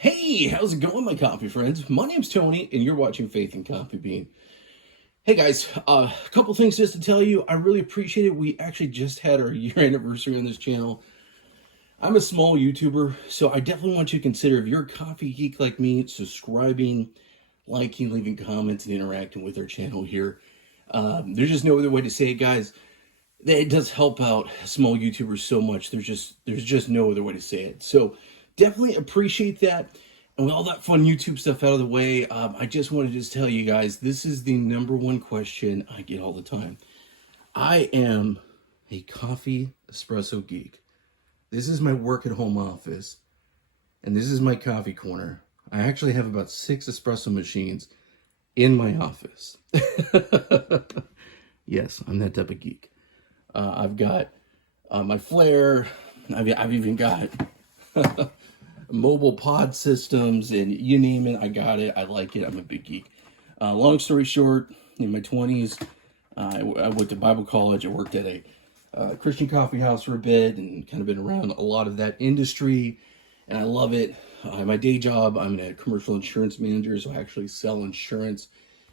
Hey, how's it going, my coffee friends? My name's Tony, and you're watching Faith and Coffee Bean. Hey guys, a couple things just to tell you. I really appreciate it. We actually just had our year anniversary on this channel. I'm a small YouTuber, so I definitely want you to consider, if you're a coffee geek like me, subscribing, liking, leaving comments, and interacting with our channel here. There's just no other way to say it, guys. It does help out small YouTubers so much. There's just no other way to say it. So definitely appreciate that. And with all that fun YouTube stuff out of the way, I just wanted to just tell you guys, this is the #1 question I get all the time. I am a coffee espresso geek. This is my work at home office, and this is my coffee corner. I actually have about 6 espresso machines in my office. Yes, I'm that type of geek. I've got my flare. I've even got mobile pod systems, and you name it, I got it. I like it. I'm a big geek. Long story short, in my 20s, I went to Bible college. I worked at a Christian coffee house for a bit and kind of been around a lot of that industry, and I love it. My day job, I'm a commercial insurance manager, so I actually sell insurance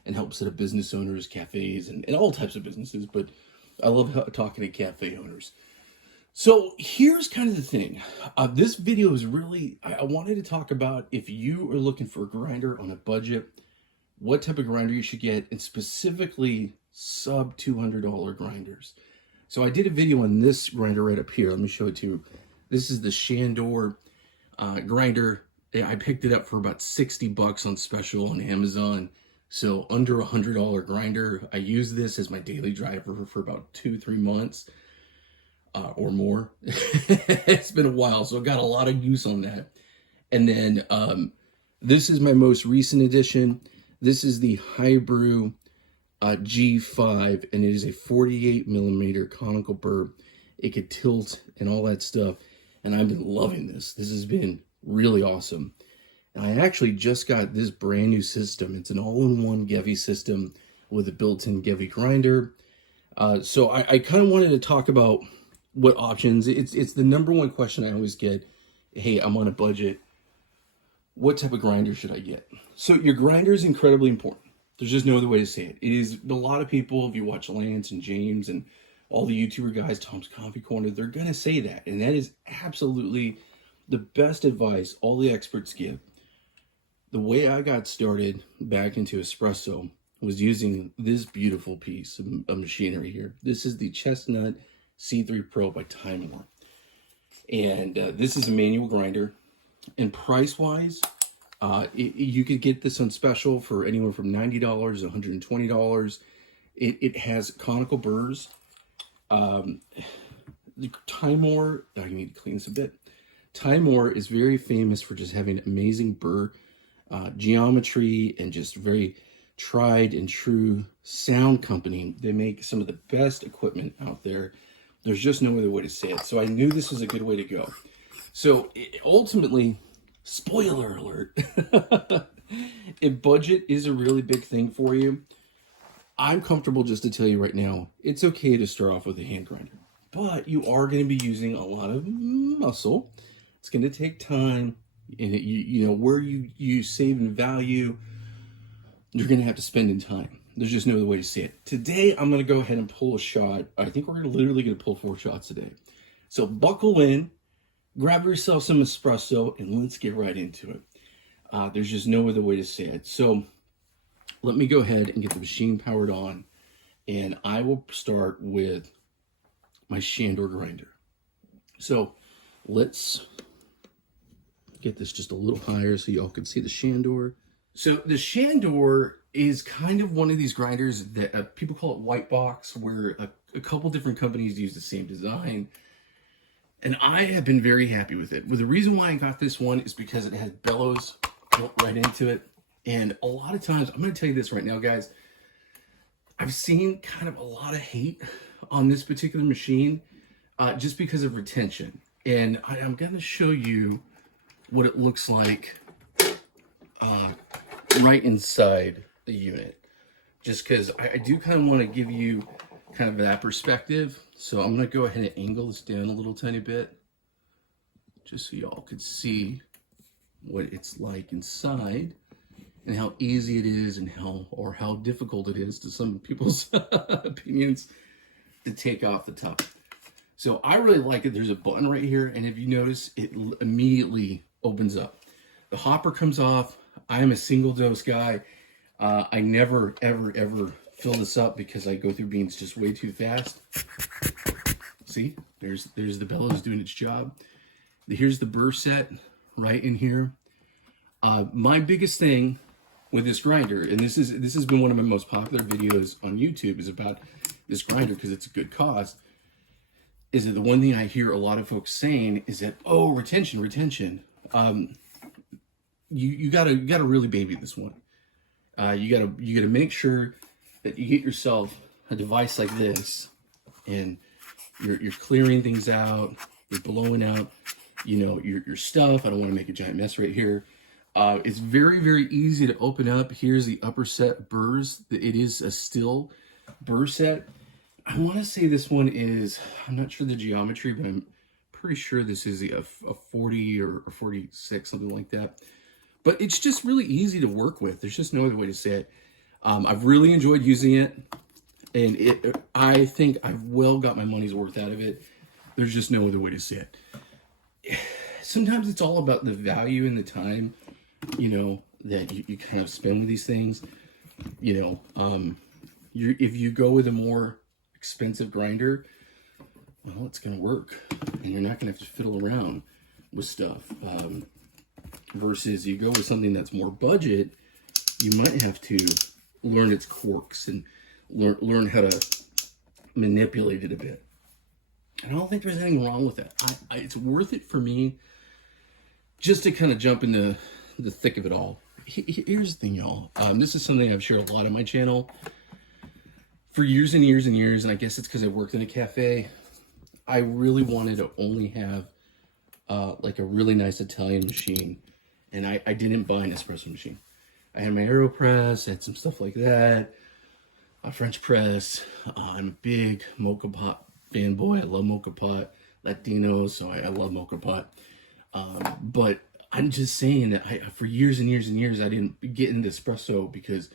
and help set up business owners, cafes, and all types of businesses, but I love talking to cafe owners. So here's kind of the thing. This video is really, I wanted to talk about, if you are looking for a grinder on a budget, what type of grinder you should get, and specifically sub $200 grinders. So I did a video on this grinder right up here. Let me show it to you. This is the SHARDOR grinder. I picked it up for about 60 bucks on special on Amazon. So under $100 grinder. I use this as my daily driver for about 2-3 months. Or more. It's been a while, so I got a lot of use on that. And then this is my most recent addition. This is the Hibrew G5, and it is a 48mm conical burr. It could tilt and all that stuff, and I've been loving this. This has been really awesome. And I actually just got this brand new system. It's an all-in-one Gevi system with a built-in Gevi grinder. So I kind of wanted to talk about what options. It's the #1 question I always get. Hey, I'm on a budget. What type of grinder should I get? So your grinder is incredibly important. There's just no other way to say it. It is, a lot of people, if you watch Lance and James and all the YouTuber guys, Tom's Coffee Corner, they're going to say that. And that is absolutely the best advice all the experts give. The way I got started back into espresso was using this beautiful piece of machinery here. This is the Chestnut C3 Pro by Timemore. And this is a manual grinder. And price-wise, you could get this on special for anywhere from $90 to $120. It has conical burrs. The Timemore, I need to clean this a bit. Timemore is very famous for just having amazing burr geometry and just very tried and true sound company. They make some of the best equipment out there. There's just no other way to say it. So I knew this was a good way to go. So ultimately, spoiler alert, if budget is a really big thing for you, I'm comfortable just to tell you right now, it's okay to start off with a hand grinder. But you are going to be using a lot of muscle. It's going to take time. And you know, where you save in value, you're going to have to spend in time. There's just no other way to say it. Today, I'm going to go ahead and pull a shot. I think we're literally going to pull 4 shots today. So buckle in, grab yourself some espresso, and let's get right into it. There's just no other way to say it. So let me go ahead and get the machine powered on, and I will start with my SHARDOR grinder. So let's get this just a little higher so y'all can see the SHARDOR. So the SHARDOR is kind of one of these grinders that people call it white box, where a couple different companies use the same design. And I have been very happy with it. Well, the reason why I got this one is because it has bellows built right into it. And a lot of times, I'm going to tell you this right now, guys, I've seen kind of a lot of hate on this particular machine just because of retention. And I'm going to show you what it looks like right inside the unit, just because I do kind of want to give you kind of that perspective. So I'm going to go ahead and angle this down a little tiny bit just so y'all could see what it's like inside and how easy it is and how difficult it is to some people's opinions to take off the top. So I really like it. There's a button right here, and if you notice, it immediately opens up. The hopper comes off. I am a single dose guy. I never, ever fill this up because I go through beans just way too fast. See, there's the bellows doing its job. Here's the Burr set right in here. My biggest thing with this grinder, and this has been one of my most popular videos on YouTube, is about this grinder because it's a good cost. Is that the one thing I hear a lot of folks saying is that, oh, retention. You gotta really baby this one. You gotta make sure that you get yourself a device like this, and you're clearing things out, you're blowing out, you know, your stuff. I don't want to make a giant mess right here. It's very, very easy to open up. Here's the upper set Burrs. It is a still Burr set. I want to say this one is, I'm not sure the geometry, but I'm pretty sure this is a 40 or 46, something like that. But it's just really easy to work with. There's just no other way to say it. I've really enjoyed using it, and I think I've well got my money's worth out of it. There's just no other way to say it. Sometimes it's all about the value and the time, you know, that you kind of spend with these things. You know, if you go with a more expensive grinder, well, it's going to work, and you're not going to have to fiddle around with stuff. Versus you go with something that's more budget, you might have to learn its quirks and learn how to manipulate it a bit. And I don't think there's anything wrong with that. It's worth it for me just to kind of jump into the thick of it all. Here's the thing, y'all. This is something I've shared a lot on my channel for years and years and years, and I guess it's because I worked in a cafe. I really wanted to only have like a really nice Italian machine, and I didn't buy an espresso machine. I had my AeroPress, I had some stuff like that, a French press. I'm a big Mocha pot fanboy. I love Mocha pot, Latino, so I love Mocha pot. But I'm just saying that for years and years and years, I didn't get into espresso because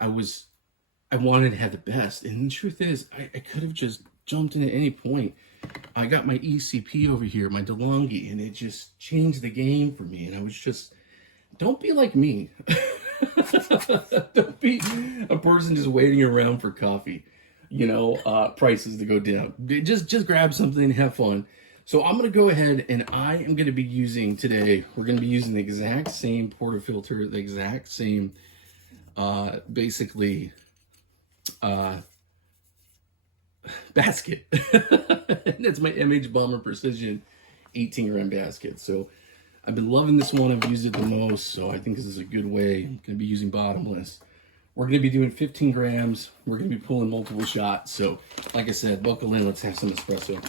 I wanted to have the best. And the truth is, I could have just jumped in at any point. I got my ECP over here, my DeLonghi, and it just changed the game for me. And I was just, don't be like me. Don't be a person just waiting around for coffee, you know, prices to go down. Just grab something and have fun. So I'm going to go ahead and I am going to be using today, we're going to be using the exact same portafilter, the exact same, basically, basket. That's my MH Bomber Precision 18 gram basket. So I've been loving this one. I've used it the most, so I think this is a good way. I'm going to be using bottomless. We're going to be doing 15 grams. We're going to be pulling multiple shots. So like I said, buckle in. Let's have some espresso.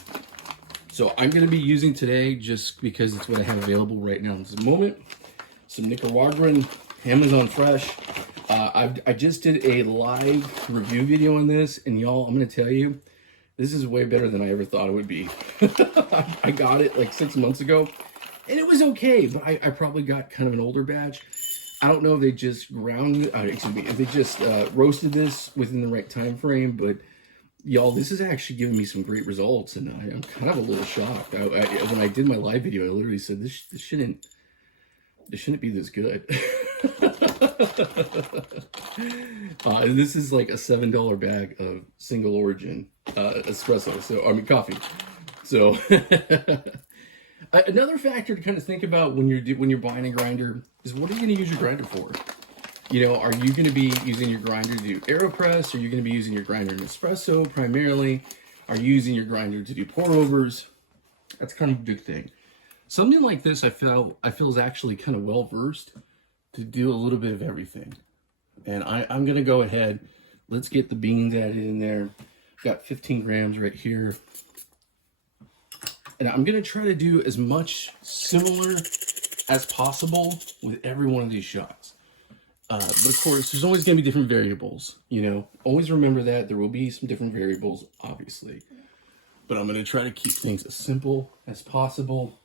So I'm going to be using today, just because it's what I have available right now in this moment, some Nicaraguan Amazon Fresh. I just did a live review video on this, and y'all, I'm going to tell you, this is way better than I ever thought it would be. I got it like 6 months ago, and it was okay, but I probably got kind of an older batch. I don't know if they just if they just roasted this within the right time frame, but y'all, this is actually giving me some great results, and I'm kind of a little shocked. When I did my live video, I literally said, this shouldn't be this good. This is like a $7 bag of single origin espresso, coffee. So another factor to kind of think about when you're buying a grinder is, what are you going to use your grinder for? You know, are you going to be using your grinder to do AeroPress? Are you going to be using your grinder in espresso primarily? Are you using your grinder to do pour overs? That's kind of a big thing. Something like this, I feel is actually kind of well versed to do a little bit of everything. And I'm going to go ahead. Let's get the beans added in there. Got 15 grams right here. And I'm going to try to do as much similar as possible with every one of these shots. But of course, there's always going to be different variables. You know, always remember that there will be some different variables, obviously. But I'm going to try to keep things as simple as possible.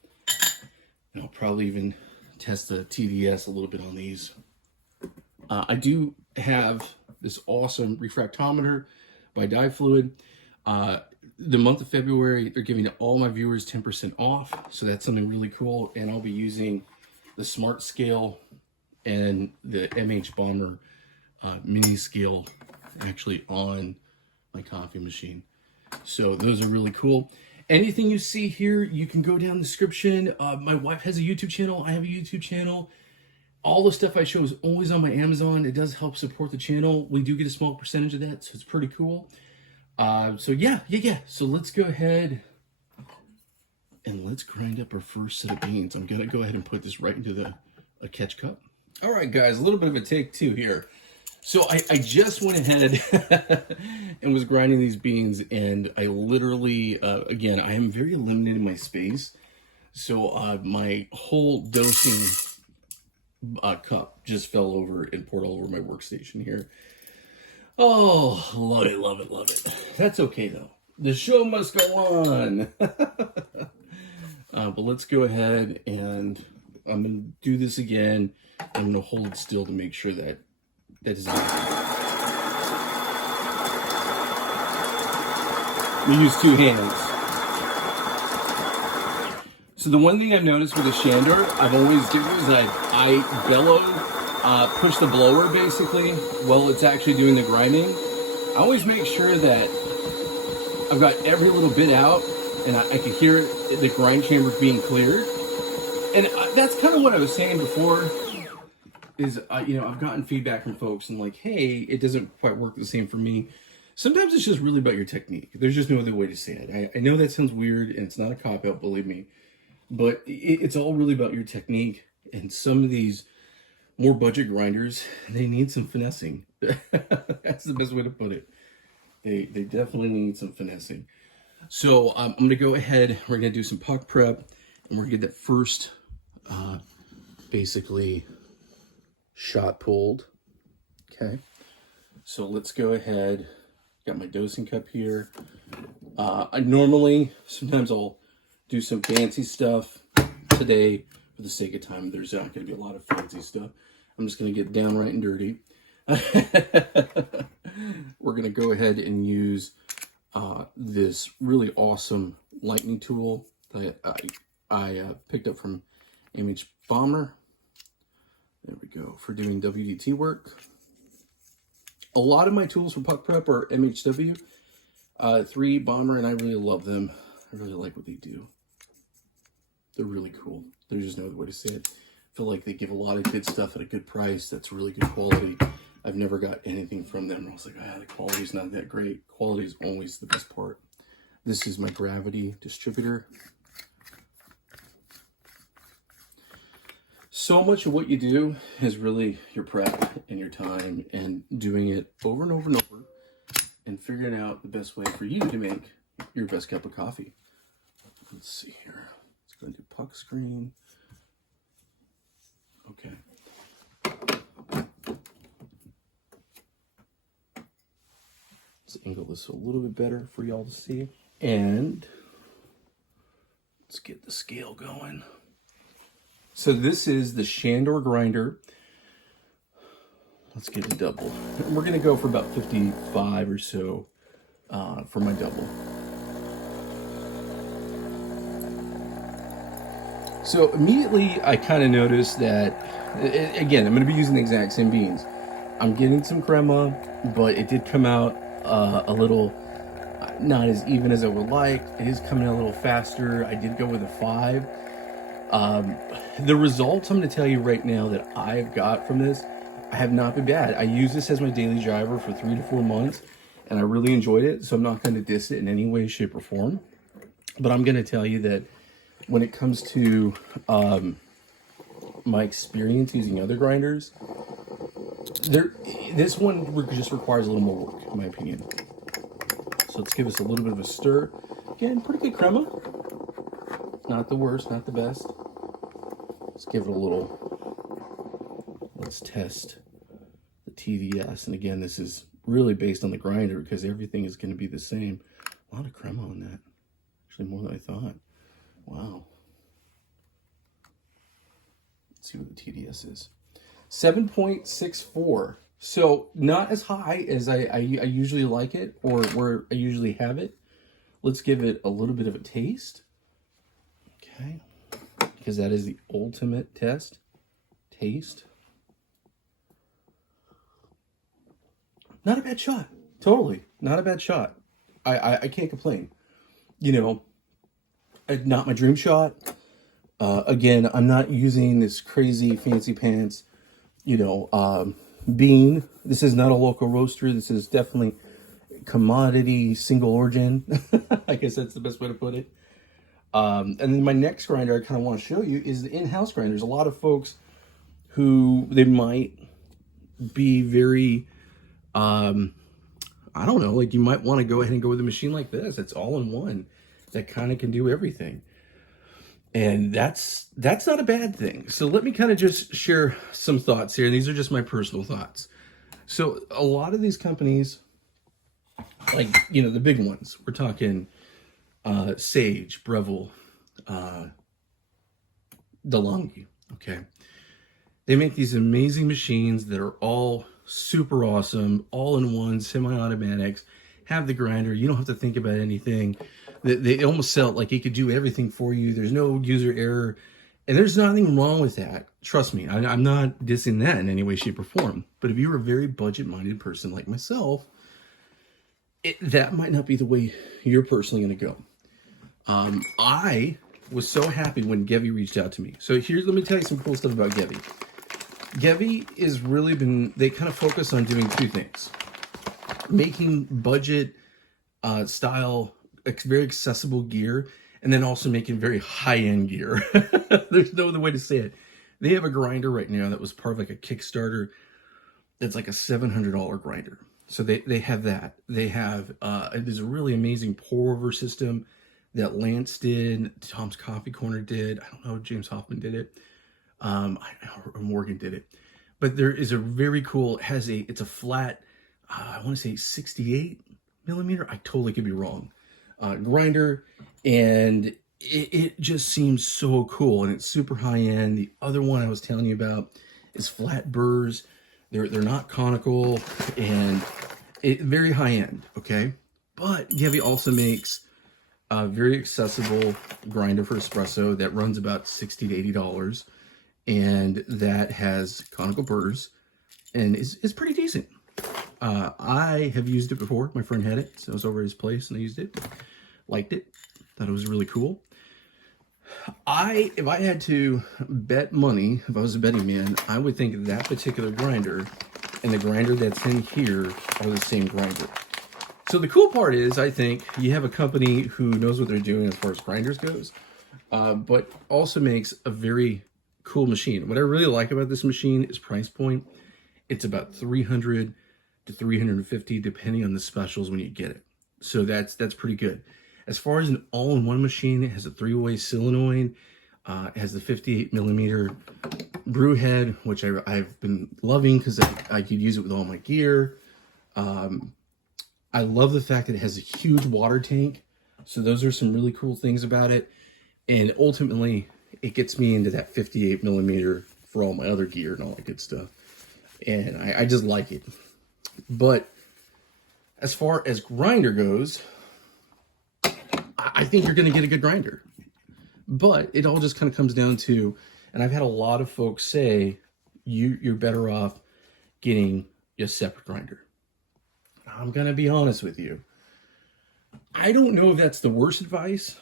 And I'll probably even test the TDS a little bit on these. I do have this awesome refractometer by Dye Fluid. The month of February, they're giving all my viewers 10% off. So that's something really cool. And I'll be using the Smart Scale and the MH Bomber mini scale actually on my coffee machine. So those are really cool. Anything you see here, you can go down the description. My wife has a YouTube channel. I have a YouTube channel. All the stuff I show is always on my Amazon. It does help support the channel. We do get a small percentage of that, so it's pretty cool. So yeah. So let's go ahead and let's grind up our first set of beans. I'm gonna go ahead and put this right into a catch cup. All right, guys, a little bit of a take two here. So I just went ahead and was grinding these beans, and I literally, again, I am very limited in my space. So my whole dosing cup just fell over and poured all over my workstation here. Oh, love it, love it, love it. That's okay, though. The show must go on. But let's go ahead, and I'm going to do this again. I'm going to hold it still to make sure that doesn't happen. We use 2 hands. So the one thing I've noticed with the SHARDOR, I've always do is that I bellow, push the blower basically while it's actually doing the grinding. I always make sure that I've got every little bit out and I can hear it, the grind chamber being cleared. And that's kind of what I was saying before is, you know, I've gotten feedback from folks and like, hey, it doesn't quite work the same for me. Sometimes it's just really about your technique. There's just no other way to say it. I know that sounds weird and it's not a cop-out, believe me. But it's all really about your technique. And some of these more budget grinders, they need some finessing. That's the best way to put it. They definitely need some finessing. So I'm going to go ahead. We're going to do some puck prep. And we're going to get that first, basically, shot pulled. Okay. So let's go ahead. Got my dosing cup here. I normally, sometimes I'll do some fancy stuff. Today, for the sake of time, there's not going to be a lot of fancy stuff. I'm just going to get downright and dirty. We're going to go ahead and use this really awesome lightning tool that I picked up from MH Bomber. There we go, for doing WDT work. A lot of my tools for puck prep are MHW 3 Bomber, and I really love them. I really like what they do. They're really cool. There's just no other way to say it. I feel like they give a lot of good stuff at a good price. That's really good quality. I've never got anything from them. I was like, the quality's not that great. Quality is always the best part. This is my gravity distributor. So much of what you do is really your prep and your time and doing it over and over and over and figuring out the best way for you to make your best cup of coffee. Let's see here. Let's go and do puck screen. Okay. Let's angle this a little bit better for y'all to see. And let's get the scale going. So this is the SHARDOR grinder. Let's get a double. We're going to go for about 55 or so for my double. So immediately I kind of noticed that, again, I'm going to be using the exact same beans. I'm getting some crema, but it did come out a little not as even as I would like. It is coming out a little faster. I did go with a 5. The results I'm going to tell you right now that I've got from this have not been bad. I use this as my daily driver for 3 to 4 months, and I really enjoyed it, so I'm not going to diss it in any way, shape, or form. But I'm going to tell you that when it comes to my experience using other grinders, this one just requires a little more work, in my opinion. So let's give us a little bit of a stir. Again, pretty good crema. Not the worst, not the best. Let's give it a little. Let's test the TDS. And again, this is really based on the grinder because everything is going to be the same. A lot of crema on that. Actually, more than I thought. Wow. Let's Let's see what the TDS is. 7.64. So not as high as I usually like it, or where I usually have it. Let's give it a little bit of a taste. Okay. Because that is the ultimate test. Taste. Not a bad shot. Totally. Not a bad shot. I can't complain. You know, not my dream shot. Again, I'm not using this crazy fancy pants, you know, bean. This is not a local roaster. This is definitely commodity single origin. I guess that's the best way to put it. And then my next grinder I kind of want to show you is the in-house grinders. A lot of folks who they might be very, I don't know, like you might want to go ahead and go with a machine like this. It's all in one that kind of can do everything. And that's not a bad thing. So let me kind of just share some thoughts here. These are just my personal thoughts. So a lot of these companies, like, you know, the big ones, we're talking Sage, Breville, DeLonghi, okay? They make these amazing machines that are all super awesome, all in one, semi-automatics, have the grinder. You don't have to think about anything. They almost sell it like it could do everything for you. There's no user error. And there's nothing wrong with that. Trust me, I'm not dissing that in any way, shape, or form. But if you're a very budget-minded person like myself, that might not be the way you're personally going to go. I was so happy when Gevi reached out to me. So let me tell you some cool stuff about Gevi. Gevi is really they kind of focus on doing two things. Making budget style, very accessible gear, and then also making very high-end gear. There's no other way to say it. They have a grinder right now that was part of like a Kickstarter that's like a $700 grinder. So they have that. They have, there's a really amazing pour-over system that Lance did, Tom's Coffee Corner did. I don't know if James Hoffman did it. Or Morgan did it. But there is a very cool, it's a flat, I want to say 68 millimeter. I totally could be wrong. Grinder, and it just seems so cool, and it's super high end. The other one I was telling you about is flat Burrs. They're not conical, and very high end, okay? But Gevi also makes a very accessible grinder for espresso that runs about $60 to $80, and that has conical burrs, and is pretty decent. I have used it before. My friend had it, so I was over at his place and I used it. Liked it. Thought it was really cool. If I had to bet money, if I was a betting man, I would think that particular grinder and the grinder that's in here are the same grinder. So the cool part is, I think, you have a company who knows what they're doing as far as grinders goes, but also makes a very cool machine. What I really like about this machine is price point. It's about $300 to $350 depending on the specials when you get it. So that's pretty good. As far as an all-in-one machine, it has a 3-way solenoid. It has the 58 millimeter brew head, which I've been loving because I could use it with all my gear. I love the fact that it has a huge water tank. So those are some really cool things about it. And ultimately, it gets me into that 58 millimeter for all my other gear and all that good stuff. And I just like it. But as far as grinder goes, I think you're going to get a good grinder. But it all just kind of comes down to, and I've had a lot of folks say, you're better off getting a separate grinder. I'm going to be honest with you. I don't know if that's the worst advice,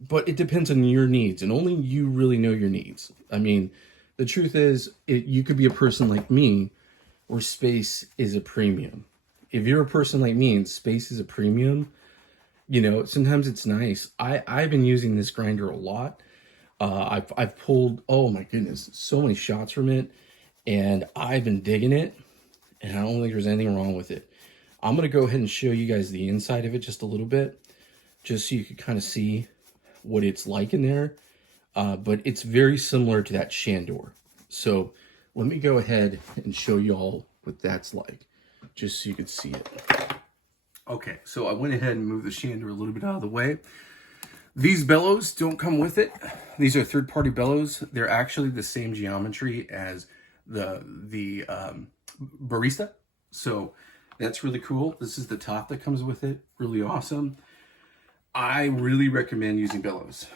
but it depends on your needs, and only you really know your needs. I mean, the truth is, you could be a person like me where space is a premium. If you're a person like me and space is a premium, you know, sometimes it's nice. I've been using this grinder a lot. I've pulled, oh my goodness, so many shots from it, and I've been digging it, and I don't think there's anything wrong with it. I'm going to go ahead and show you guys the inside of it just a little bit, just so you can kind of see what it's like in there. But it's very similar to that SHARDOR. So let me go ahead and show you all what that's like, just so you can see it. Okay, so I went ahead and moved the SHARDOR a little bit out of the way. These bellows don't come with it. These are third-party bellows. They're actually the same geometry as the barista. So that's really cool. This is the top that comes with it. Really awesome. I really recommend using bellows.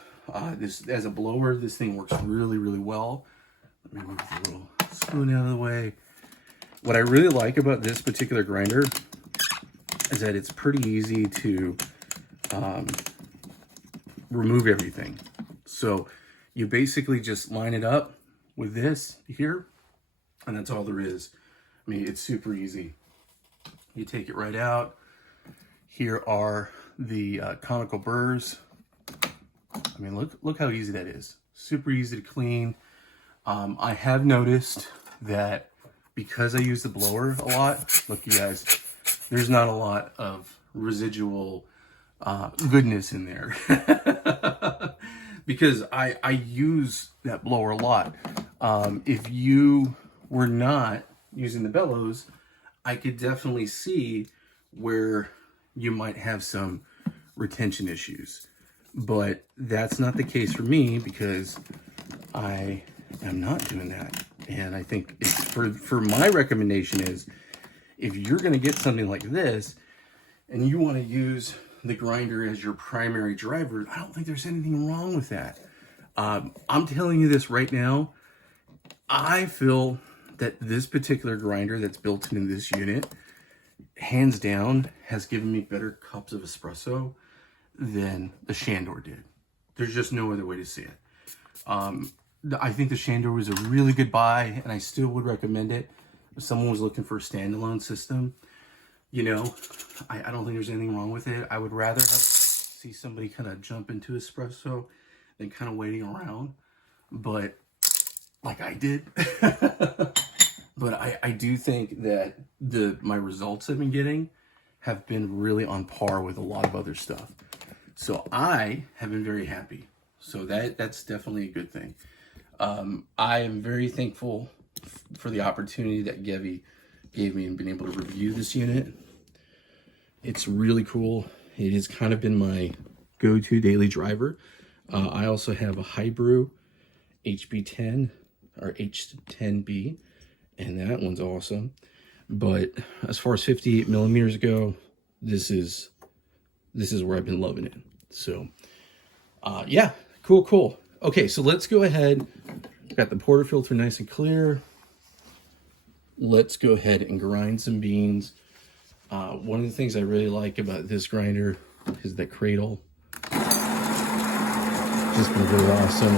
This as a blower, this thing works really, really well. Let me move the little spoon out of the way. What I really like about this particular grinder is that it's pretty easy to remove everything. So you basically just line it up with this here, and that's all there is. I mean, it's super easy. You take it right out. Here are the conical burrs. I mean, look how easy that is. Super easy to clean. I have noticed that because I use the blower a lot, look you guys, there's not a lot of residual goodness in there. Because I use that blower a lot. If you were not using the bellows, I could definitely see where you might have some retention issues. But that's not the case for me because I am not doing that. And I think it's for my recommendation is, if you're going to get something like this and you want to use the grinder as your primary driver, I don't think there's anything wrong with that. I'm telling you this right now. I feel that this particular grinder that's built into this unit, hands down, has given me better cups of espresso than the SHARDOR did. There's just no other way to say it. I think the SHARDOR was a really good buy, and I still would recommend it if someone was looking for a standalone system. You know, I don't think there's anything wrong with it. I would rather see somebody kind of jump into espresso than kind of waiting around, but like I did. But I do think that my results I've been getting have been really on par with a lot of other stuff. So I have been very happy. So that's definitely a good thing. I am very thankful for the opportunity that Gevi gave me and being able to review this unit. It's really cool. It has kind of been my go-to daily driver. I also have a Hibrew HB10 or H10B, and that one's awesome. But as far as 58 millimeters go, this is where I've been loving it. So yeah, cool. Okay, so let's go ahead. Got the portafilter nice and clear. Let's go ahead and grind some beans. One of the things I really like about this grinder is the cradle. Just been really awesome.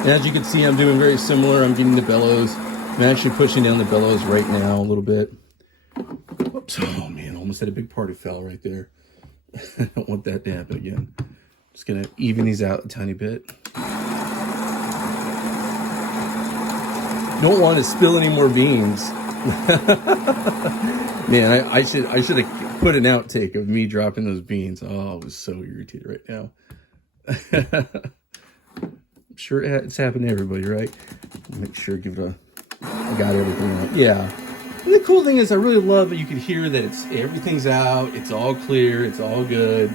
And as you can see, I'm doing very similar. I'm getting the bellows. I'm actually pushing down the bellows right now a little bit. Whoops. Oh man, almost had a big party foul right there. I don't want that to happen again. Just gonna even these out a tiny bit. Don't want to spill any more beans. Man, I should have put an outtake of me dropping those beans. Oh, I was so irritated right now. I'm sure it's happened to everybody, right? Make sure, give it I got everything out. Yeah. And the cool thing is, I really love that you can hear that everything's out. It's all clear. It's all good.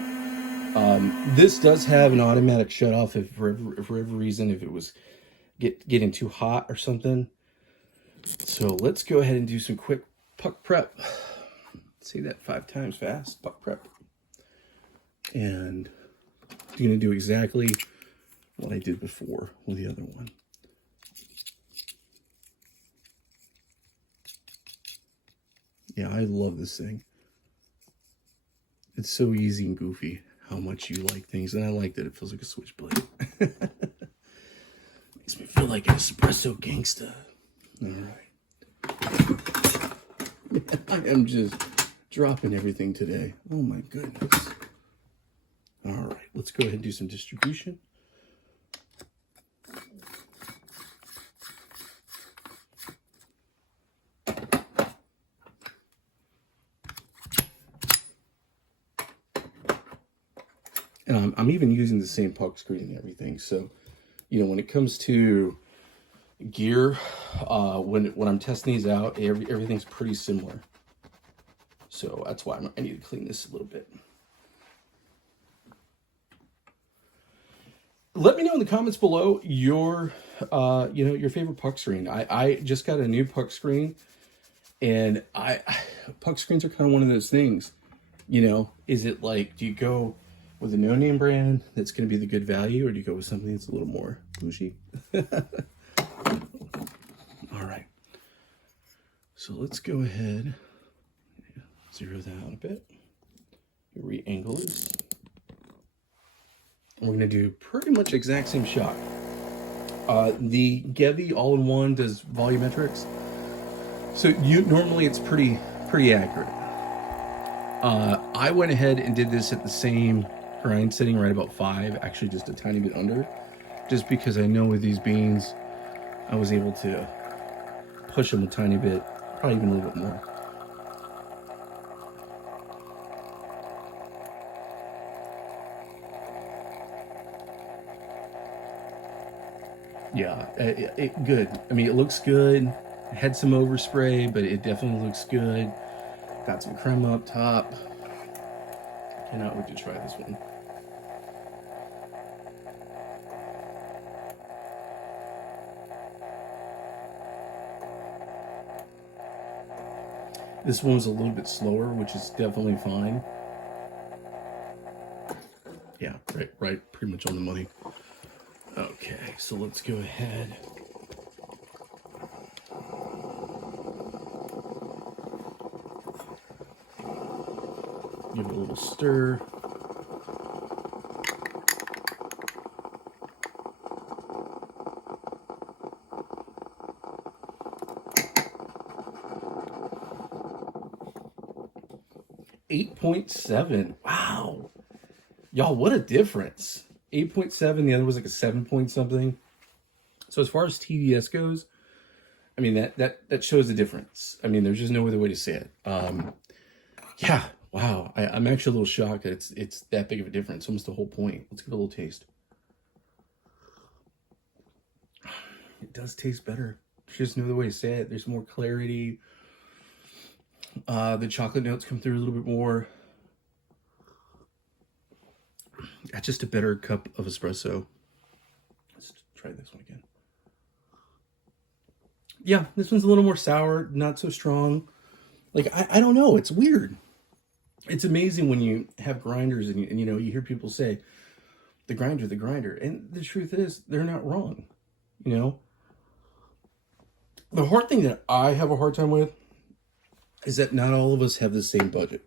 This does have an automatic shut off if for every reason, if it was getting too hot or something. So let's go ahead and do some quick puck prep. Say that 5 times fast. Puck prep. And I'm going to do exactly what I did before with the other one. Yeah, I love this thing. It's so easy and goofy how much you like things. And I like that it feels like a switchblade. Makes me feel like an espresso gangsta. All right. I am just dropping everything today. Oh my goodness. All right, let's go ahead and do some distribution. And I'm even using the same puck screen and everything. So, you know, when it comes to gear, when I'm testing these out, everything's pretty similar. So that's why I need to clean this a little bit. let me know in the comments below your, your favorite puck screen. I just got a new puck screen, and puck screens are kind of one of those things. Is it like, do you go with a no-name brand that's going to be the good value, or do you go with something that's a little more bougie? All right. So let's go ahead, zero that out a bit, re-angle this. We're going to do pretty much exact same shot. The Gevi all-in-one does volumetrics, so normally it's pretty accurate. I went ahead and did this at the same grind setting, right about 5, actually just a tiny bit under, just because I know with these beans, I was able to push them a tiny bit, probably even a little bit more. Yeah, good. I mean, it looks good. It had some overspray, but it definitely looks good. Got some crema up top. Cannot wait to try this one. This one's a little bit slower, which is definitely fine. Yeah, right, pretty much on the money. Okay, so let's go ahead. Give it a little stir. .7. Wow. Y'all, what a difference. 8.7, the other was like a 7 point something. So as far as TDS goes, I mean, that shows the difference. I mean, there's just no other way to say it. Yeah, wow. I'm actually a little shocked that it's that big of a difference. Almost the whole point. Let's give it a little taste. It does taste better. There's just no other way to say it. There's more clarity. The chocolate notes come through a little bit more. That's just a better cup of espresso. Let's try this one again. Yeah, this one's a little more sour, not so strong. Like, I don't know. It's weird. It's amazing when you have grinders and you hear people say, the grinder. And the truth is, they're not wrong. The hard thing that I have a hard time with is that not all of us have the same budget.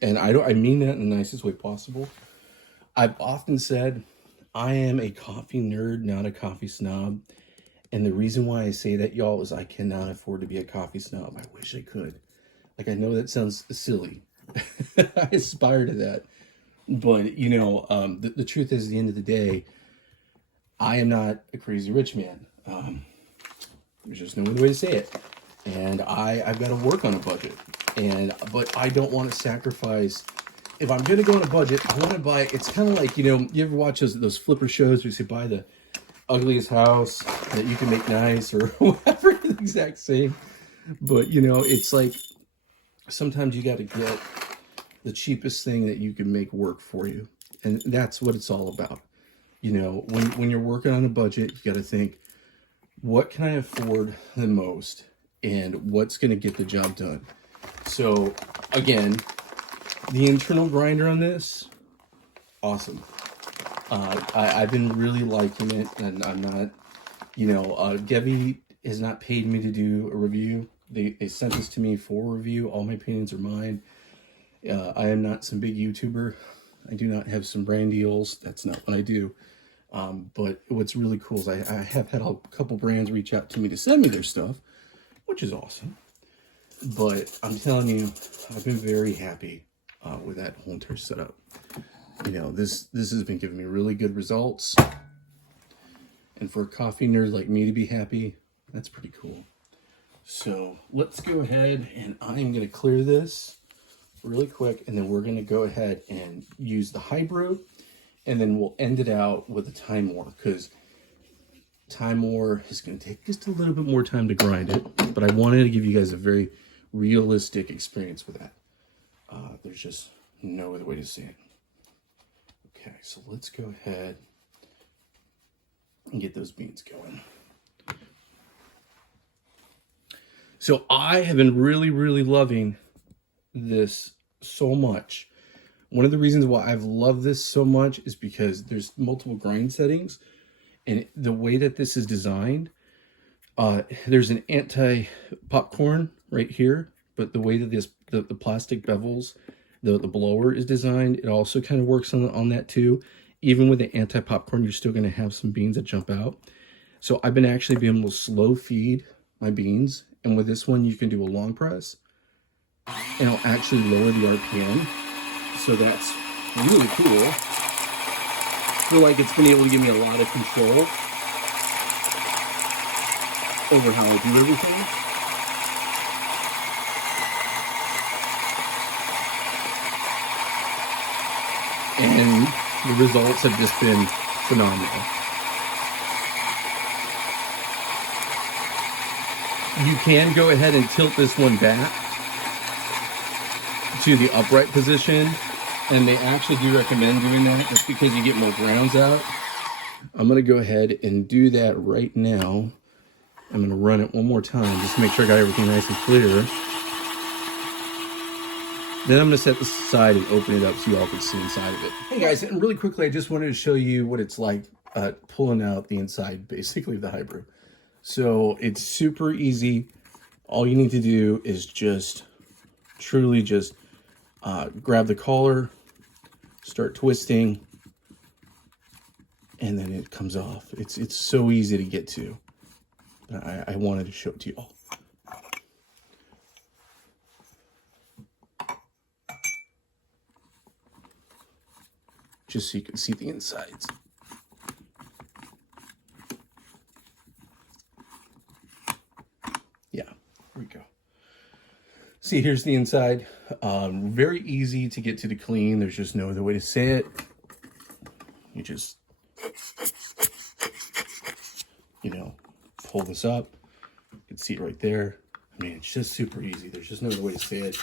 And I mean that in the nicest way possible. I've often said I am a coffee nerd, not a coffee snob. And the reason why I say that, y'all, is I cannot afford to be a coffee snob. I wish I could. Like, I know that sounds silly. I aspire to that. But, the truth is, at the end of the day, I am not a crazy rich man. There's just no other way to say it. And I've got to work on a budget. But I don't want to sacrifice. If I'm going to go on a budget, I want to buy, it's kind of like, you ever watch those flipper shows where you say buy the ugliest house that you can make nice or whatever, the exact same. But, it's like sometimes you got to get the cheapest thing that you can make work for you. And that's what it's all about. When you're working on a budget, you got to think, what can I afford the most and what's going to get the job done? So, again, the internal grinder on this, awesome. I've been really liking it, and I'm not, Gevi has not paid me to do a review. They sent this to me for a review. All my opinions are mine. I am not some big YouTuber. I do not have some brand deals. That's not what I do. But what's really cool is I have had a couple brands reach out to me to send me their stuff, which is awesome. But I'm telling you, I've been very happy with that whole entire setup. This has been giving me really good results. And for a coffee nerd like me to be happy, that's pretty cool. So let's go ahead and I'm going to clear this really quick. And then we're going to go ahead and use the Hibrew. And then we'll end it out with a Timemore, because Timemore is going to take just a little bit more time to grind it. But I wanted to give you guys a very realistic experience with that. There's just no other way to say it. Okay, so let's go ahead and get those beans going. So I have been really, really loving this so much. One of the reasons why I've loved this so much is because there's multiple grind settings, and the way that this is designed, there's an anti-popcorn right here, but the way that the plastic bevels, the blower is designed, it also kind of works on that too. Even with the anti-popcorn, you're still going to have some beans that jump out. So I've been actually being able to slow feed my beans, and with this one you can do a long press, and it'll actually lower the RPM. So that's really cool. I feel like it's been able to give me a lot of control over how I do everything. And the results have just been phenomenal. You can go ahead and tilt this one back to the upright position, and they actually do recommend doing that. That's because you get more grounds out. I'm going to go ahead and do that right now. I'm going to run it one more time just to make sure I got everything nice and clear. Then I'm going to set this aside and open it up so you all can see inside of it. Hey guys, and really quickly, I just wanted to show you what it's like pulling out the inside, basically, of the Hibrew. So it's super easy. All you need to do is just truly just grab the collar, start twisting, and then it comes off. It's so easy to get to. I wanted to show it to you all. Just so you can see the insides. Yeah, here we go. See, here's the inside. Very easy to get to the clean. There's just no other way to say it. You just, pull this up. You can see it right there. I mean, it's just super easy. There's just no other way to say it.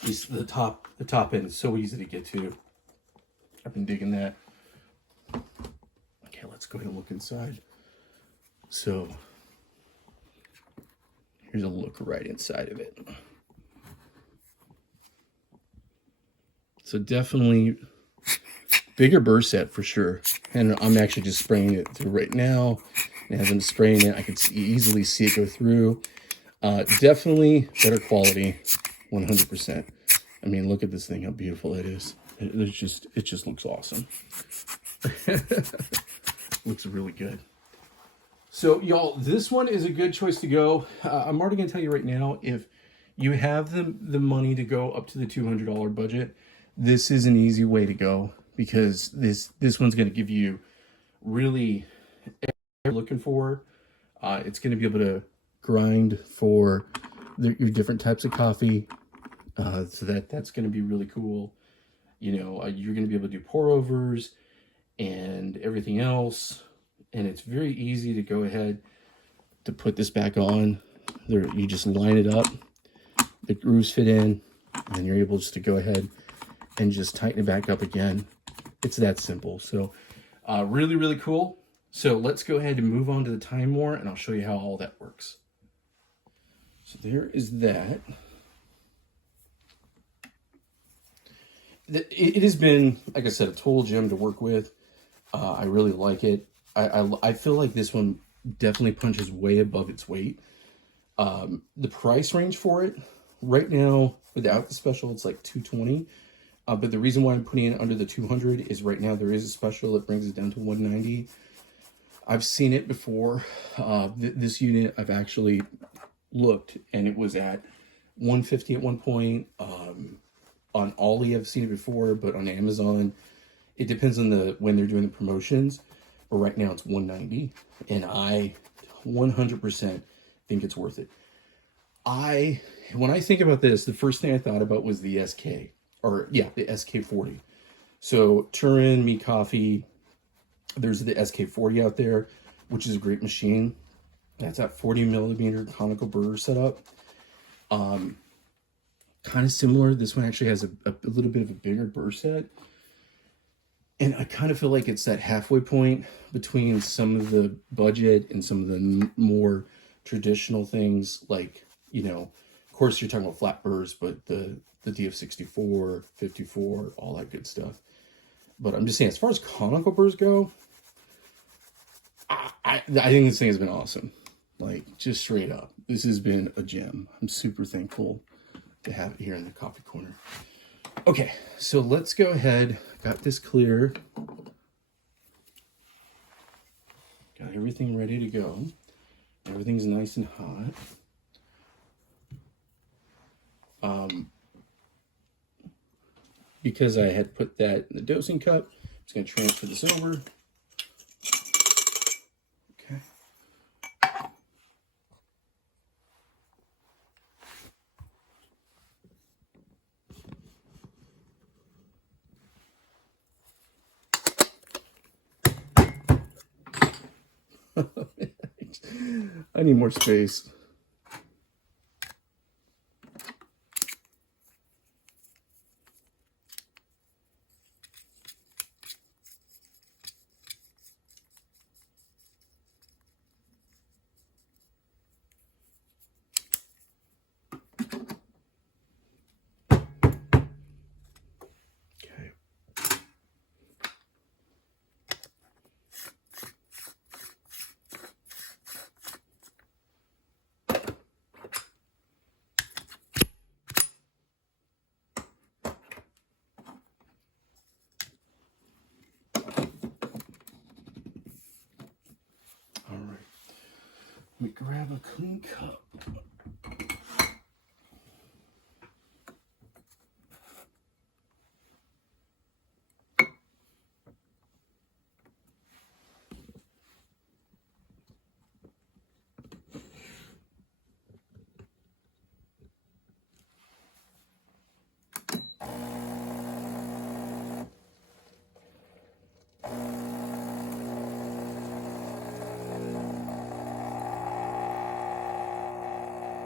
The top end is so easy to get to. I've been digging that. Okay, let's go ahead and look inside. So here's a look right inside of it. So definitely bigger Burr set for sure. And I'm actually just spraying it through right now. And as I'm spraying it, I can easily see it go through. Definitely better quality, 100%. I mean, look at this thing, how beautiful it is. It just looks awesome. Looks really good. So y'all, this one is a good choice to go. I'm already gonna tell you right now, if you have the money to go up to the $200 budget, this is an easy way to go, because this one's gonna give you really everything you're looking for. It's gonna be able to grind for your different types of coffee. So that's gonna be really cool. You're going to be able to do pour overs and everything else. And it's very easy to go ahead to put this back on. You just line it up, the grooves fit in, and you're able just to go ahead and just tighten it back up again. It's that simple. So really, really cool. So let's go ahead and move on to the Timemore, and I'll show you how all that works. So there is that. It has been, like I said, a total gem to work with. I really like it. I feel like this one definitely punches way above its weight. The price range for it right now, without the special, it's like $220. But the reason why I'm putting it under the 200 is right now there is a special that brings it down to 190. I've seen it before. This unit I've actually looked, and it was at 150 at one point. On Ollie, I've seen it before, but on Amazon, it depends on when they're doing the promotions. But right now it's 190, and I 100% think it's worth it. When I think about this, the first thing I thought about was the SK, the SK40. So Turin, Me Coffee, there's the SK40 out there, which is a great machine. That's that 40 millimeter conical burr setup. Kind of similar. This one actually has a little bit of a bigger burr set. And I kind of feel like it's that halfway point between some of the budget and some of the more traditional things, like, you know, of course you're talking about flat burrs, but the DF64, 54, all that good stuff. But I'm just saying, as far as conical burrs go, I think this thing has been awesome. Like, just straight up, this has been a gem. I'm super thankful to have it here in the coffee corner. Okay, so let's go ahead. Got this clear. Got everything ready to go. Everything's nice and hot. Because I had put that in the dosing cup, I'm just going to transfer this over. Okay. I need more space. Let me grab a clean cup.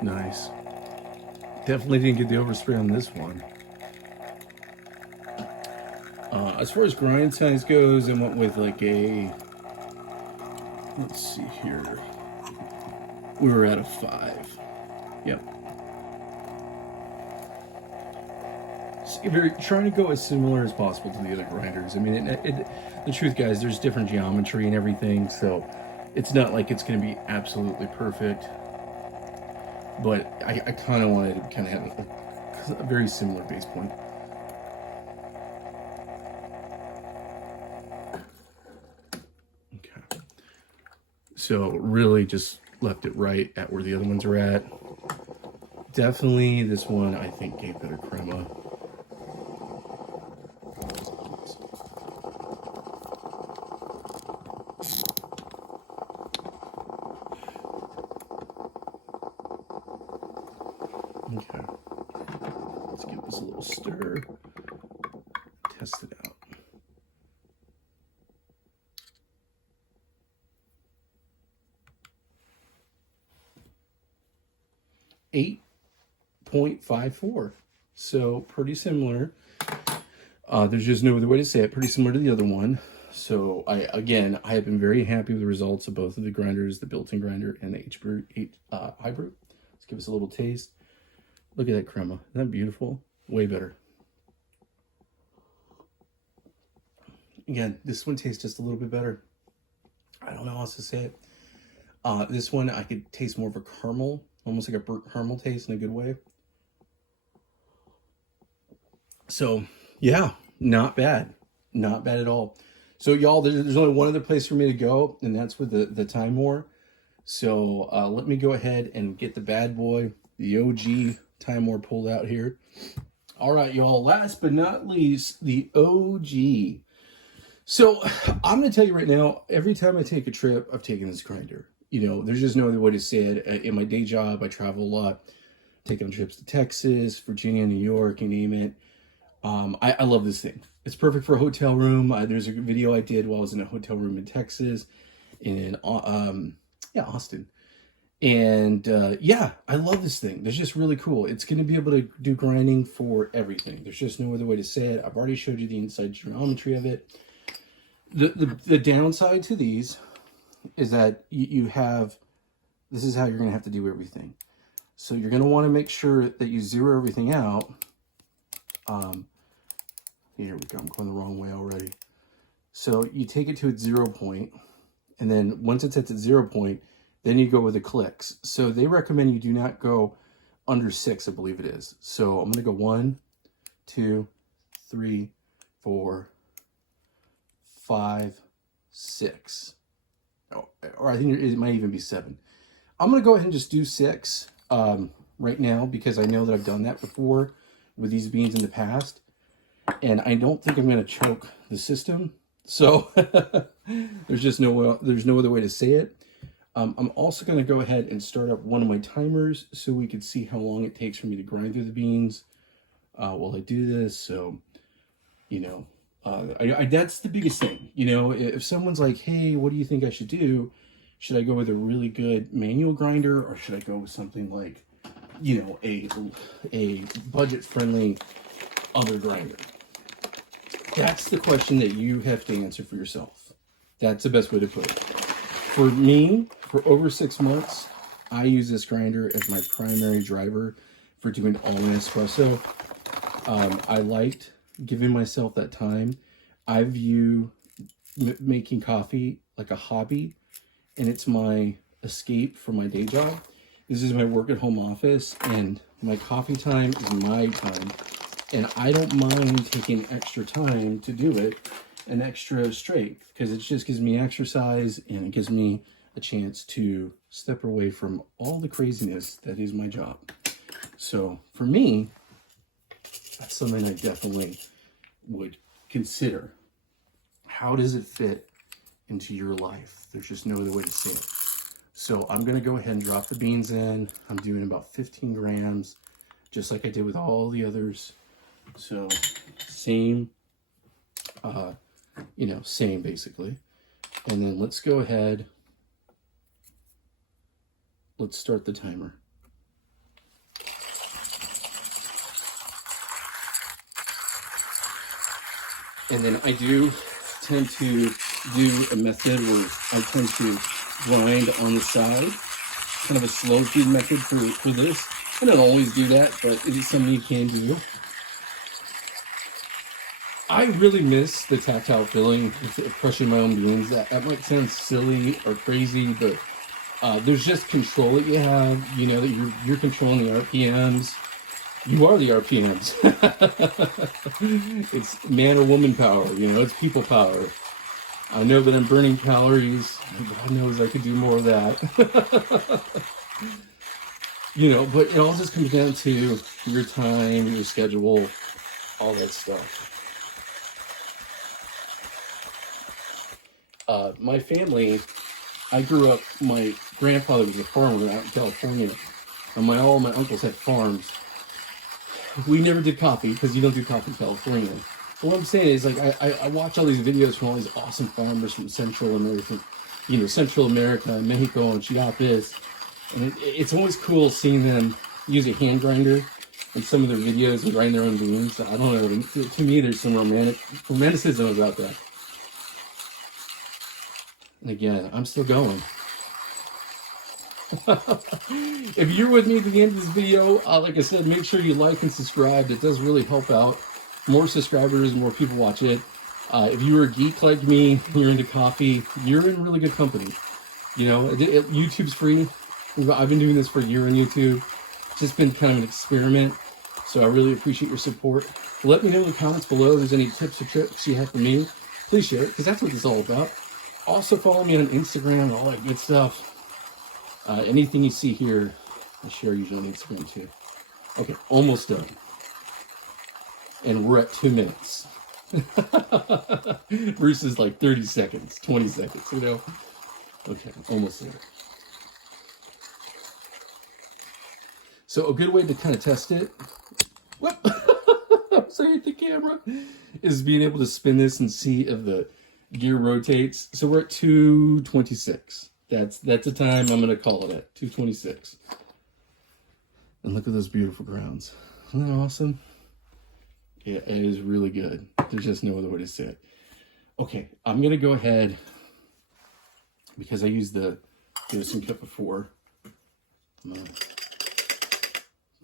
Nice. Definitely didn't get the overspray on this one. As far as grind size goes, I went with like a, let's see here. We were at a 5. Yep. So trying to go as similar as possible to the other grinders. I mean, the truth, guys, there's different geometry and everything, so it's not like it's going to be absolutely perfect. But I kind of wanted to kind of have a very similar base point. Okay. So really just left it right at where the other ones are at. Definitely this one, I think, gave better crema. Okay, let's give this a little stir, test it out. .54, so pretty similar. There's just no other way to say it. Pretty similar to the other one. So I have been very happy with the results of both of the grinders, the built-in grinder and the Hibrew. Let's give us a little taste. Look at that crema. Isn't that beautiful? Way better. Again, this one tastes just a little bit better. I don't know how else to say it. This one, I could taste more of a caramel, almost like a burnt caramel taste in a good way. So, yeah, not bad. Not bad at all. So, y'all, there's only one other place for me to go, and that's with the Timemore. So, let me go ahead and get the bad boy, the OG Timemore pulled out here. All right, y'all, last but not least, the OG. So I'm going to tell you right now, every time I take a trip, I've taken this grinder. You know, there's just no other way to say it. In my day job, I travel a lot, taking trips to Texas, Virginia, New York, you name it. I love this thing. It's perfect for a hotel room. There's a video I did while I was in a hotel room in Texas, in Austin. And yeah, I love this thing. It's just really cool. It's going to be able to do grinding for everything. There's just no other way to say it. I've already showed you the inside geometry of it. The downside to these is that you have, this is how you're going to have to do everything. So you're going to want to make sure that you zero everything out. Here we go, I'm going the wrong way already. So you take it to its 0 point, and then once it's at the 0 point, then you go with the clicks. So they recommend you do not go under 6, I believe it is. So I'm going to go 1, 2, 3, 4, 5, 6. Oh, or I think it might even be 7. I'm going to go ahead and just do 6 right now, because I know that I've done that before with these beans in the past. And I don't think I'm going to choke the system. So there's just there's no other way to say it. I'm also going to go ahead and start up one of my timers so we can see how long it takes for me to grind through the beans while I do this. So, you know, that's the biggest thing. You know, if someone's like, hey, what do you think I should do? Should I go with a really good manual grinder, or should I go with something like, you know, a budget-friendly other grinder? That's the question that you have to answer for yourself. That's the best way to put it. For me, for over 6 months, I use this grinder as my primary driver for doing all my espresso. I liked giving myself that time. I view making coffee like a hobby, and it's my escape from my day job. This is my work at home office, and my coffee time is my time. And I don't mind taking extra time to do it, and extra strength, because it just gives me exercise, and it gives me a chance to step away from all the craziness that is my job. So for me, that's something I definitely would consider. How does it fit into your life? There's just no other way to say it. So I'm going to go ahead and drop the beans in. I'm doing about 15 grams, just like I did with all the others. So same, you know, same basically. And then let's go ahead. Let's start the timer. And then I do tend to do a method where I tend to grind on the side, kind of a slow feed method for this. I don't always do that, but it is something you can do. I really miss the tactile feeling of crushing my own beans. That might sound silly or crazy, but there's just control that you have. You know that you're controlling the RPMs. You are the RPMs. It's man or woman power. You know, it's people power. I know that I'm burning calories. God knows I could do more of that. You know, but it all just comes down to your time, your schedule, all that stuff. My family, I grew up, my grandfather was a farmer out in California, and all my uncles had farms. We never did coffee, because you don't do coffee in California. But what I'm saying is, like, I watch all these videos from all these awesome farmers from Central America, you know, Central America, Mexico, and Chiapas, and it's always cool seeing them use a hand grinder in some of their videos and grind their own beans. I don't know, to me, there's some romanticism about that. And again, I'm still going. If you're with me at the end of this video, like I said, make sure you like and subscribe. It does really help out. More subscribers, more people watch it. If you're a geek like me, you're into coffee, you're in really good company. You know, YouTube's free. I've been doing this for a year on YouTube. It's just been kind of an experiment. So I really appreciate your support. Let me know in the comments below if there's any tips or tricks you have for me. Please share it, because that's what it's all about. Also follow me on Instagram and all that good stuff. Anything you see here, I share usually on Instagram too. Okay, almost done. And we're at 2 minutes. Versus like 30 seconds, 20 seconds, you know? Okay, almost there. So a good way to kind of test it, whoop, sorry at the camera, is being able to spin this and see if the gear rotates. So we're at 226. That's the time I'm going to call it at, 226. And look at those beautiful grounds. Isn't that awesome? Yeah, it is really good. There's just no other way to say it. Okay, I'm gonna go ahead, because I used the dosing cup before. I'm gonna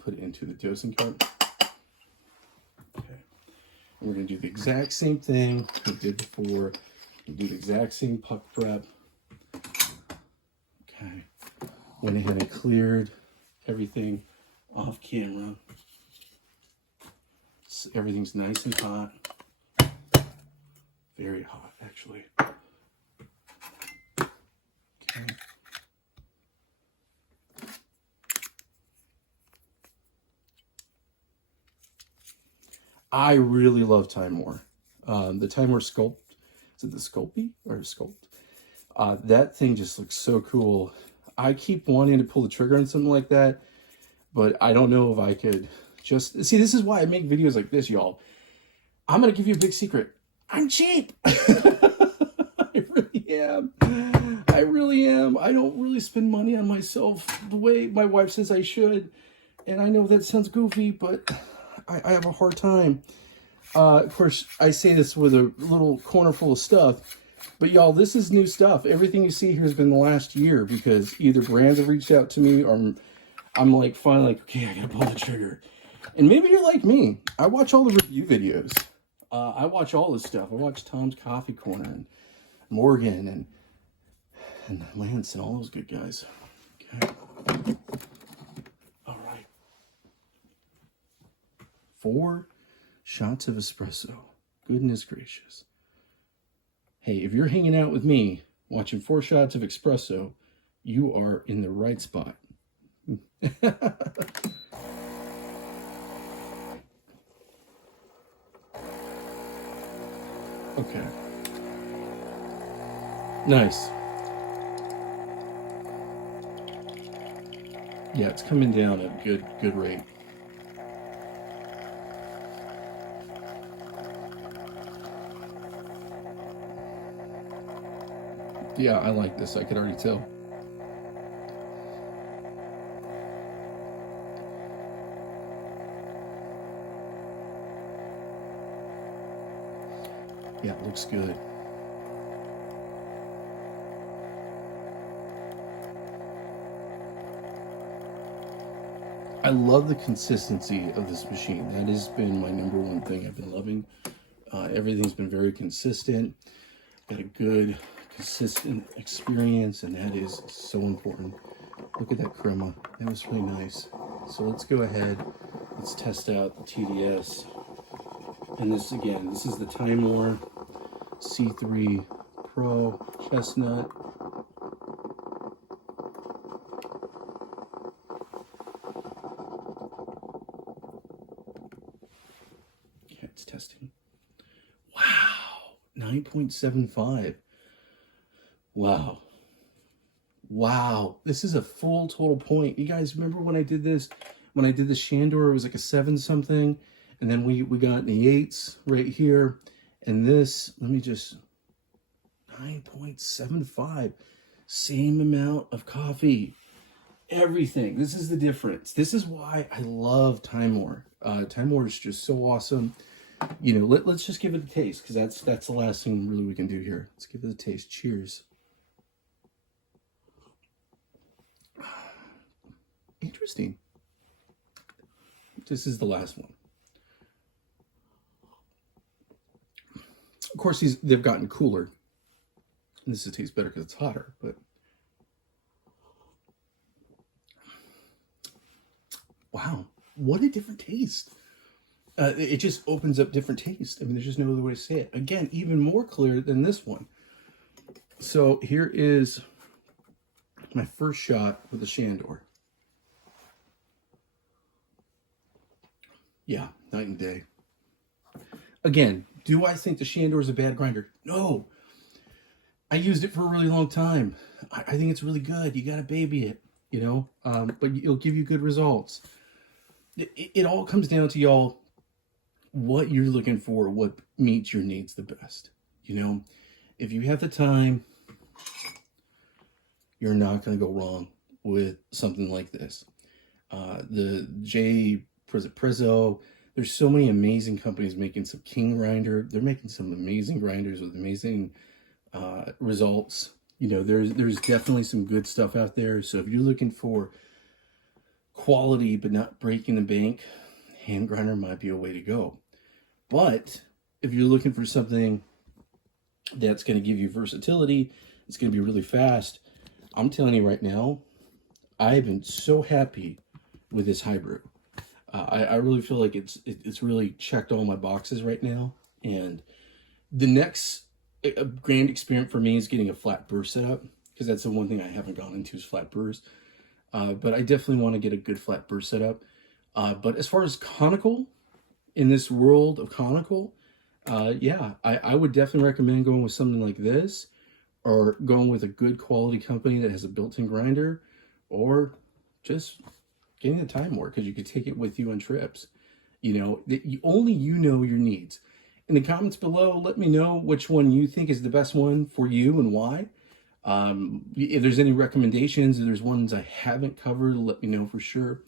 put it into the dosing cup. Okay, and we're gonna do the exact same thing we did before. We do the exact same puck prep. Okay, went ahead and cleared everything off camera. So everything's nice and hot. Very hot, actually. Okay. I really love Timemore. The Timemore Sculpt, is it the Sculpey or Sculpt? That thing just looks so cool. I keep wanting to pull the trigger on something like that, but I don't know if I could just... See, this is why I make videos like this, y'all. I'm going to give you a big secret. I'm cheap. I really am. I really am. I don't really spend money on myself the way my wife says I should. And I know that sounds goofy, but I have a hard time. Of course, I say this with a little corner full of stuff. But y'all, this is new stuff. Everything you see here has been the last year, because either brands have reached out to me, or I'm like, finally like, okay, I gotta pull the trigger. And maybe you're like me. I watch all the review videos. I watch all this stuff. I watch Tom's Coffee Corner and Morgan and Lance and all those good guys. Okay. All right. 4 shots of espresso. Goodness gracious. Hey, if you're hanging out with me watching 4 shots of espresso, you are in the right spot. Okay. Nice. Yeah, it's coming down at a good rate. Yeah, I like this. I could already tell. Yeah, it looks good. I love the consistency of this machine. That has been my #1 thing I've been loving. Everything's been very consistent. Got a good, consistent experience, and that is so important. Look at that crema. That was really nice. So let's go ahead. Let's test out the TDS. And this, again, this is the Timemore C3 Pro Chestnut. Okay, it's testing. Wow, 9.75. Wow. Wow, this is a full total point. You guys remember when I did this? When I did the SHARDOR, it was like a 7 something. And then we got in the 8s right here. And this, let me just, 9.75. Same amount of coffee. Everything. This is the difference. This is why I love Timemore. Timemore is just so awesome. You know, let's just give it a taste, because that's the last thing really we can do here. Let's give it a taste. Cheers. Interesting. This is the last one. Of course, they've gotten cooler. And this tastes better because it's hotter, but wow, what a different taste. It just opens up different taste. I mean, there's just no other way to say it. Again, even more clear than this one. So here is my first shot with the SHARDOR. Yeah, night and day. Again, do I think the SHARDOR is a bad grinder? No. I used it for a really long time. I think it's really good. You got to baby it, you know, but it'll give you good results. It all comes down to, y'all, what you're looking for, what meets your needs the best. You know, if you have the time, you're not going to go wrong with something like this. The Prezzo, There's so many amazing companies making some King grinder. They're making some amazing grinders with amazing results. You know, there's definitely some good stuff out there. So if you're looking for quality but not breaking the bank, hand grinder might be a way to go. But if you're looking for something that's going to give you versatility, it's going to be really fast, I'm telling you right now, I've been so happy with this Hibrew. I really feel like it's really checked all my boxes right now. And the next grand experiment for me is getting a flat burr setup, because that's the one thing I haven't gone into is flat burrs. But I definitely want to get a good flat burr setup. But as far as conical, in this world of conical, yeah, I would definitely recommend going with something like this, or going with a good quality company that has a built-in grinder, or just getting the Timemore, because you could take it with you on trips. You know, only you know your needs. In the comments below, let me know which one you think is the best one for you and why. If there's any recommendations, if there's ones I haven't covered, let me know for sure.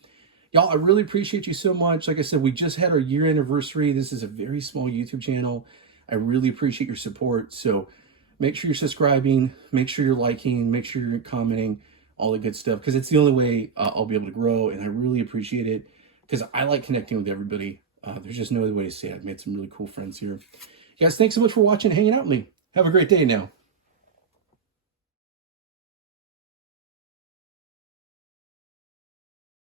Y'all, I really appreciate you so much. Like I said, we just had our year anniversary. This is a very small YouTube channel. I really appreciate your support. So make sure you're subscribing, make sure you're liking, make sure you're commenting, all the good stuff, because it's the only way I'll be able to grow, and I really appreciate it, because I like connecting with everybody. There's just no other way to say it. I've made some really cool friends here. You guys, thanks so much for watching and hanging out with me. Have a great day now.